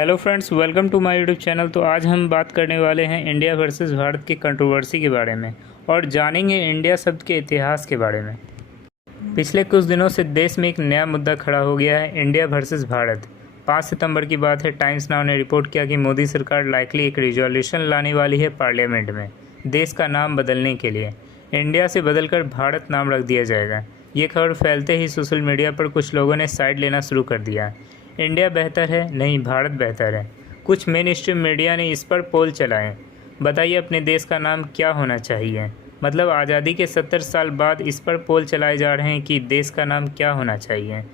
Hello friends, welcome to my YouTube channel. तो आज हम बात करने वाले हैं इंडिया वर्सेस भारत की कंट्रोवर्सी के बारे में और जानेंगे इंडिया शब्द के इतिहास के बारे में। पिछले कुछ दिनों से देश में एक नया मुद्दा खड़ा हो गया है, इंडिया वर्सेस भारत। 5 सितंबर की बात है। टाइम्स नाउ ने रिपोर्ट किया कि मोदी सरकार लाइकली एक रिजोल्यूशन लाने वाली है पार्लियामेंट में देश का नाम बदलने के लिए। इंडिया से बदलकर भारत नाम रख दिया जाएगा। ये खबर फैलते ही सोशल मीडिया पर कुछ लोगों ने साइड लेना शुरू कर दिया। इंडिया बेहतर है, नहीं भारत बेहतर है। कुछ मेन स्ट्रीम मीडिया ने इस पर पोल चलाए। बताइए अपने देश का नाम क्या होना चाहिए। मतलब आज़ादी के 70 साल बाद इस पर पोल चलाए जा रहे हैं कि देश का नाम क्या होना चाहिए।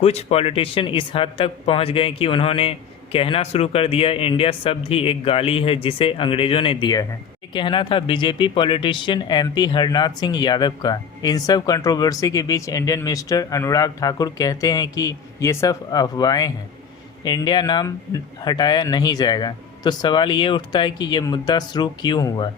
कुछ पॉलिटिशियन इस हद तक पहुंच गए कि उन्होंने कहना शुरू कर दिया इंडिया शब्द ही एक गाली है जिसे अंग्रेज़ों ने दिया है। ये कहना था BJP politician MP Harnath Singh Yadav का। इन सब कंट्रोवर्सी के बीच इंडियन मिनिस्टर अनुराग ठाकुर कहते हैं कि ये सब अफवाहें हैं, इंडिया नाम हटाया नहीं जाएगा। तो सवाल ये उठता है कि ये मुद्दा शुरू क्यों हुआ,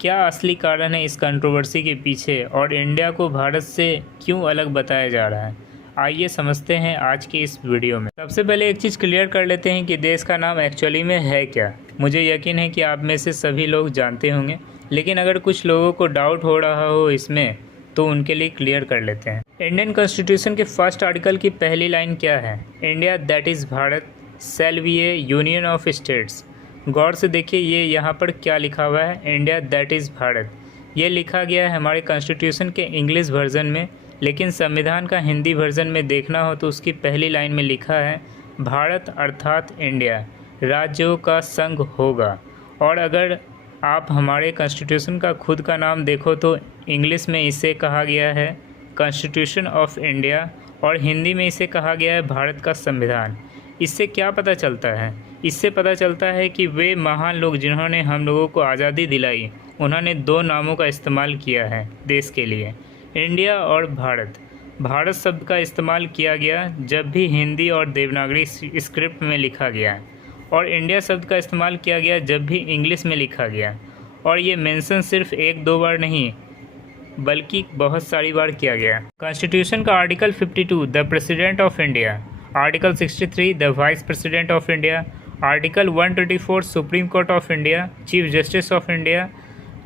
क्या असली कारण है इस कंट्रोवर्सी के पीछे और इंडिया को भारत से क्यों अलग बताया जा रहा है। आइए समझते हैं आज के इस वीडियो में। सबसे पहले एक चीज़ क्लियर कर लेते हैं कि देश का नाम एक्चुअली में है क्या। मुझे यकीन है कि आप में से सभी लोग जानते होंगे, लेकिन अगर कुछ लोगों को डाउट हो रहा हो इसमें तो उनके लिए क्लियर कर लेते हैं। इंडियन कॉन्स्टिट्यूशन के फर्स्ट आर्टिकल की पहली लाइन क्या है? India that is Bharat shall be a union of states. गौर से देखिए ये यहाँ पर क्या लिखा हुआ है, इंडिया दैट इज़ भारत। ये लिखा गया है हमारे कॉन्स्टिट्यूशन के इंग्लिश वर्जन में, लेकिन संविधान का हिंदी वर्जन में देखना हो तो उसकी पहली लाइन में लिखा है भारत अर्थात इंडिया राज्यों का संघ होगा। और अगर आप हमारे कॉन्स्टिट्यूशन का खुद का नाम देखो तो इंग्लिश में इसे कहा गया है कॉन्स्टिट्यूशन ऑफ इंडिया और हिंदी में इसे कहा गया है भारत का संविधान। इससे क्या पता चलता है? इससे पता चलता है कि वे महान लोग जिन्होंने हम लोगों को आज़ादी दिलाई, उन्होंने दो नामों का इस्तेमाल किया है देश के लिए, इंडिया और भारत। भारत शब्द का इस्तेमाल किया गया जब भी हिंदी और देवनागरी स्क्रिप्ट में लिखा गया, और इंडिया शब्द का इस्तेमाल किया गया जब भी इंग्लिश में लिखा गया। और ये मेंशन सिर्फ एक दो बार नहीं बल्कि बहुत सारी बार किया गया। कॉन्स्टिट्यूशन का article 52 the president of India, article 63 the vice president of India, article 124 supreme court of India, chief justice of India.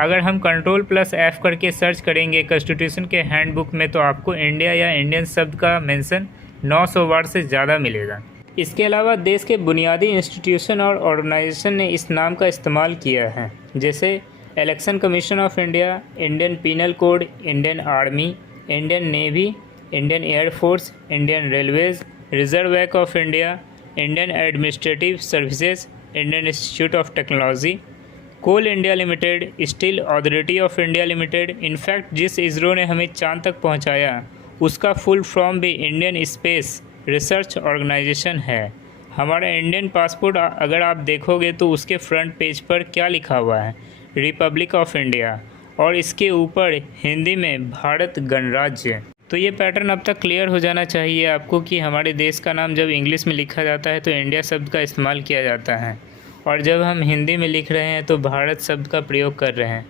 अगर हम Ctrl+F करके सर्च करेंगे कॉन्स्टिट्यूशन के हैंडबुक में तो आपको इंडिया या इंडियन शब्द का मेंशन 900 बार से ज़्यादा मिलेगा। इसके अलावा देश के बुनियादी इंस्टीट्यूशन और ऑर्गेनाइजेशन ने इस नाम का इस्तेमाल किया है, जैसे election commission of India, Indian penal code, Indian army, Indian navy, Indian air force, Indian railways, reserve bank of India, Indian administrative services, Indian institute of technology, coal India limited, steel authority of India limited. In fact जिस इसरो ने हमें चांद तक पहुंचाया उसका full form भी Indian space research organisation है। हमारा इंडियन पासपोर्ट अगर आप देखोगे तो उसके फ्रंट पेज पर क्या लिखा हुआ है, रिपब्लिक ऑफ इंडिया, और इसके ऊपर हिंदी में भारत गणराज्य। तो ये पैटर्न अब तक क्लियर हो जाना चाहिए आपको कि हमारे देश का नाम जब इंग्लिश में लिखा जाता है तो इंडिया शब्द का इस्तेमाल किया जाता है, और जब हम हिंदी में लिख रहे हैं तो भारत शब्द का प्रयोग कर रहे हैं।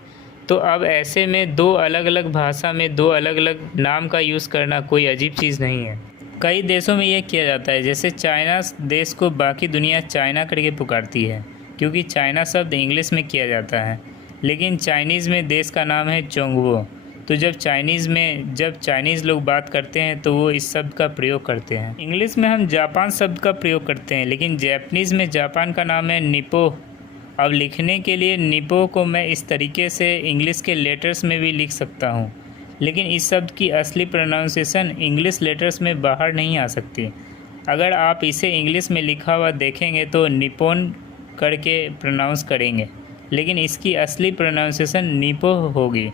तो अब ऐसे में दो अलग अलग भाषा में दो अलग अलग नाम का यूज़ करना कोई अजीब चीज़ नहीं है। कई देशों में यह किया जाता है, जैसे चाइना देश को बाकी दुनिया चाइना करके पुकारती है क्योंकि चाइना शब्द इंग्लिश में किया जाता है, लेकिन चाइनीज़ में देश का नाम है चोंगवो। तो जब चाइनीज़ लोग बात करते हैं तो वो इस शब्द का प्रयोग करते हैं। इंग्लिश में हम जापान शब्द का प्रयोग करते हैं, लेकिन जैपनीज़ में जापान का नाम है निप्पो। अब लिखने के लिए निप्पो को मैं इस तरीके से इंग्लिश के लेटर्स में भी लिख सकता हूँ, लेकिन इस शब्द की असली प्रोनाउंसिएशन इंग्लिश लेटर्स में बाहर नहीं आ सकती। अगर आप इसे इंग्लिश में लिखा हुआ देखेंगे तो निप्पॉन करके प्रोनाउंस करेंगे, लेकिन इसकी असली प्रोनाउंसिएशन निप्पो होगी।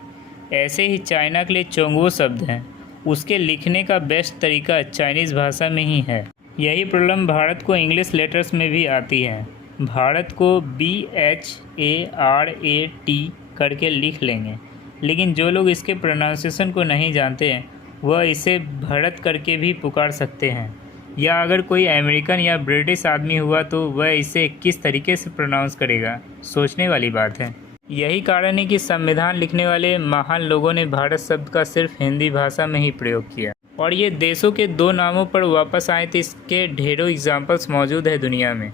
ऐसे ही चाइना के लिए चोंगवो शब्द है, उसके लिखने का बेस्ट तरीका चाइनीज़ भाषा में ही है। यही प्रॉब्लम भारत को इंग्लिश लेटर्स में भी आती है। भारत को BHARAT करके लिख लेंगे, लेकिन जो लोग इसके प्रोनाउंसिएशन को नहीं जानते हैं वह इसे भारत करके भी पुकार सकते हैं। या अगर कोई अमेरिकन या ब्रिटिश आदमी हुआ तो वह इसे किस तरीके से प्रोनाउंस करेगा, सोचने वाली बात है। यही कारण है कि संविधान लिखने वाले महान लोगों ने भारत शब्द का सिर्फ हिंदी भाषा में ही प्रयोग किया। और ये देशों के दो नामों पर वापस आए तो इसके ढेरों एग्जाम्पल्स मौजूद है दुनिया में।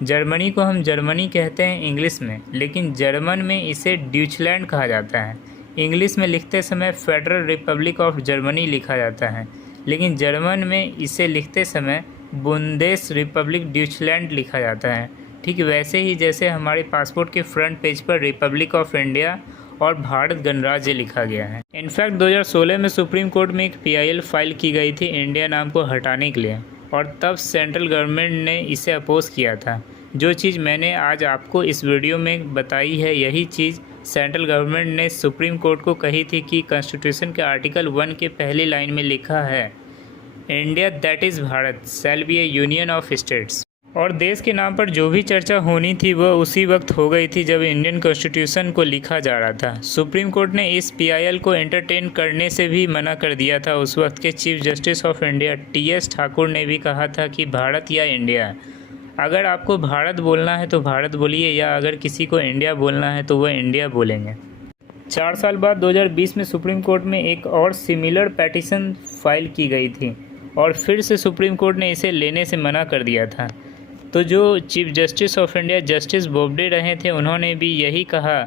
जर्मनी को हम जर्मनी कहते हैं इंग्लिश में, लेकिन जर्मन में इसे ड्यूचलैंड कहा जाता है। इंग्लिश में लिखते समय फेडरल रिपब्लिक ऑफ जर्मनी लिखा जाता है, लेकिन जर्मन में इसे लिखते समय बुंदेस रिपब्लिक ड्यूचलैंड लिखा जाता है। ठीक वैसे ही जैसे हमारे पासपोर्ट के फ्रंट पेज पर रिपब्लिक ऑफ इंडिया और भारत गणराज्य लिखा गया है। इनफैक्ट 2016 में सुप्रीम कोर्ट में एक PIL फाइल की गई थी इंडिया नाम को हटाने के लिए, और तब सेंट्रल गवर्नमेंट ने इसे अपोज किया था। जो चीज़ मैंने आज आपको इस वीडियो में बताई है, यही चीज़ सेंट्रल गवर्नमेंट ने सुप्रीम कोर्ट को कही थी कि कॉन्स्टिट्यूशन के आर्टिकल 1 के पहली लाइन में लिखा है, India that is Bharat shall be a union of states. और देश के नाम पर जो भी चर्चा होनी थी वह उसी वक्त हो गई थी जब इंडियन कॉन्स्टिट्यूशन को लिखा जा रहा था। सुप्रीम कोर्ट ने इस PIL को एंटरटेन करने से भी मना कर दिया था। उस वक्त के chief justice of India TS Thakur ने भी कहा था कि भारत या इंडिया, अगर आपको भारत बोलना है तो भारत बोलिए, या अगर किसी को इंडिया बोलना है तो वह इंडिया बोलेंगे। 4 साल बाद 2020 में सुप्रीम कोर्ट में एक और सिमिलर पेटिशन फाइल की गई थी और फिर से सुप्रीम कोर्ट ने इसे लेने से मना कर दिया था। तो जो chief justice of India justice Bobde रहे थे, उन्होंने भी यही कहा,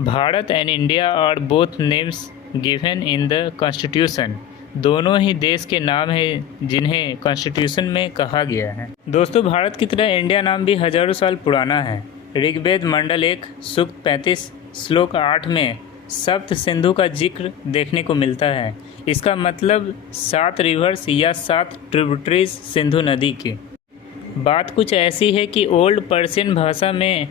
Bharat and India are both names given in the constitution. दोनों ही देश के नाम हैं जिन्हें कॉन्स्टिट्यूशन में कहा गया है। दोस्तों, भारत की तरह इंडिया नाम भी हजारों साल पुराना है। ऋग्वेद मंडल 1 सूक्त 35 श्लोक 8 में सप्त सिंधु का जिक्र देखने को मिलता है। इसका मतलब 7 रिवर्स या 7 ट्रिब्यूटरीज सिंधु नदी की। बात कुछ ऐसी है कि ओल्ड पर्शियन भाषा में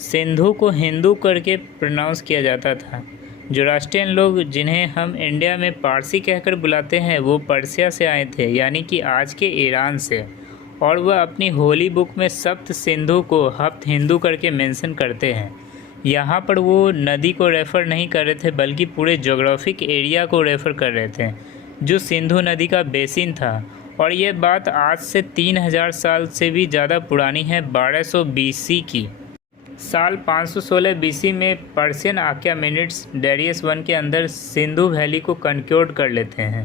सिंधु को हिंदू करके प्रोनाउंस किया जाता था। जोरास्ट्रियन लोग, जिन्हें हम इंडिया में पारसी कहकर बुलाते हैं, वो पर्सिया से आए थे, यानी कि आज के ईरान से, और वह अपनी होली बुक में सप्त सिंधु को हप्त हिंदू करके मेंशन करते हैं। यहाँ पर वो नदी को रेफ़र नहीं कर रहे थे, बल्कि पूरे जोग्राफिक एरिया को रेफ़र कर रहे थे जो सिंधु नदी का बेसिन था। और ये बात आज से 3000 साल से भी ज़्यादा पुरानी है, 1200 BC की। साल 516 BC में पर्शियन आक्यामेनिड्स डेरियस 1 के अंदर सिंधु वैली को कनक्योर्ड कर लेते हैं।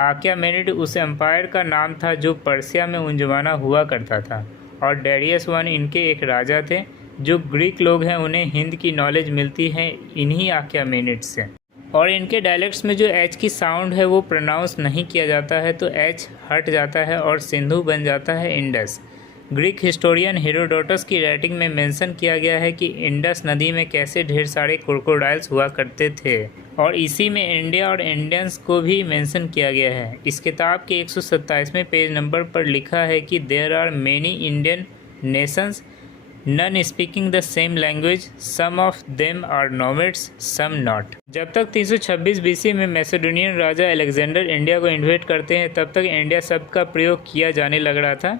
आक्यामेनिड उस एम्पायर का नाम था जो पर्शिया में उंजवाना हुआ करता था, और डेरियस 1 इनके एक राजा थे। जो ग्रीक लोग हैं उन्हें हिंद की नॉलेज मिलती है इन्हीं आक्यामेनिड्स से, और इनके डायलेक्ट्स में जो H की साउंड है वो प्रोनाउंस नहीं किया जाता है, तो H हट जाता है और सिंधु बन जाता है इंडस। ग्रीक हिस्टोरियन हेरोडोटस की राइटिंग में मेंशन किया गया है कि इंडस नदी में कैसे ढेर सारे क्रोकोडाइल्स हुआ करते थे, और इसी में इंडिया और इंडियंस को भी मेंशन किया गया है। इस किताब के 127वें पेज नंबर पर लिखा है कि there are many Indian nations, none speaking the same language, some of them are nomads, some not. जब तक 326 BC में मैसेडोनियन राजा अलेक्जेंडर इंडिया को इन्वेट करते हैं, तब तक इंडिया शब्द का प्रयोग किया जाने लग रहा था।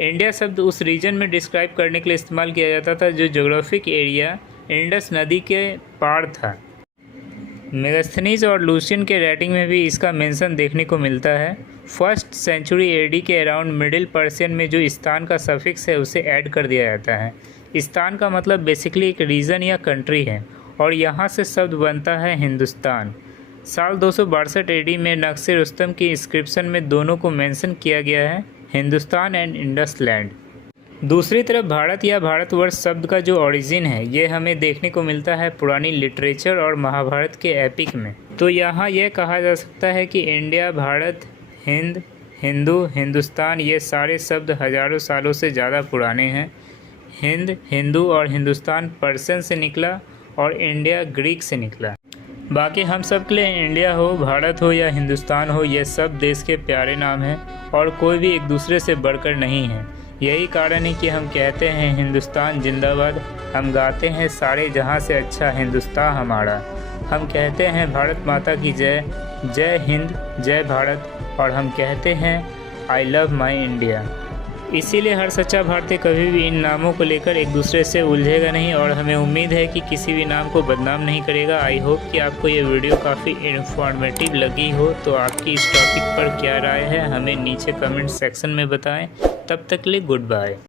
इंडिया शब्द उस रीजन में डिस्क्राइब करने के लिए इस्तेमाल किया जाता था जो जोग्राफिक एरिया इंडस नदी के पार था। मेगास्थनीज और लूसियन के राइटिंग में भी इसका मेंशन देखने को मिलता है। 1st सेंचुरी AD के अराउंड मिडिल पर्शियन में जो स्थान का सफिक्स है उसे ऐड कर दिया जाता है। स्थान का मतलब बेसिकली एक रीजन या कंट्री है, और यहाँ से शब्द बनता है हिंदुस्तान। साल 262 AD में नक्शे रुस्तम की इंस्क्रिप्शन में दोनों को मेंशन किया गया है, हिंदुस्तान एंड इंडस लैंड। दूसरी तरफ भारत या भारतवर्ष शब्द का जो ओरिजिन है ये हमें देखने को मिलता है पुरानी लिटरेचर और महाभारत के एपिक में। तो यहाँ यह कहा जा सकता है कि इंडिया, भारत, हिंद, हिंदू, हिंदुस्तान, ये सारे शब्द हजारों सालों से ज़्यादा पुराने हैं। हिंद, हिंदू और हिंदुस्तान पर्शियन से निकला और इंडिया ग्रीक से निकला। बाकी हम सब के लिए इंडिया हो, भारत हो या हिंदुस्तान हो, ये सब देश के प्यारे नाम हैं और कोई भी एक दूसरे से बढ़कर नहीं है। यही कारण है कि हम कहते हैं हिंदुस्तान जिंदाबाद, हम गाते हैं सारे जहां से अच्छा हिंदुस्तान हमारा, हम कहते हैं भारत माता की जय, जय हिंद, जय भारत, और हम कहते हैं आई लव माई इंडिया। इसीलिए हर सच्चा भारतीय कभी भी इन नामों को लेकर एक दूसरे से उलझेगा नहीं, और हमें उम्मीद है कि किसी भी नाम को बदनाम नहीं करेगा। आई होप कि आपको ये वीडियो काफ़ी इन्फॉर्मेटिव लगी हो। तो आपकी इस टॉपिक पर क्या राय है हमें नीचे कमेंट सेक्शन में बताएं। तब तक के लिए गुड बाय।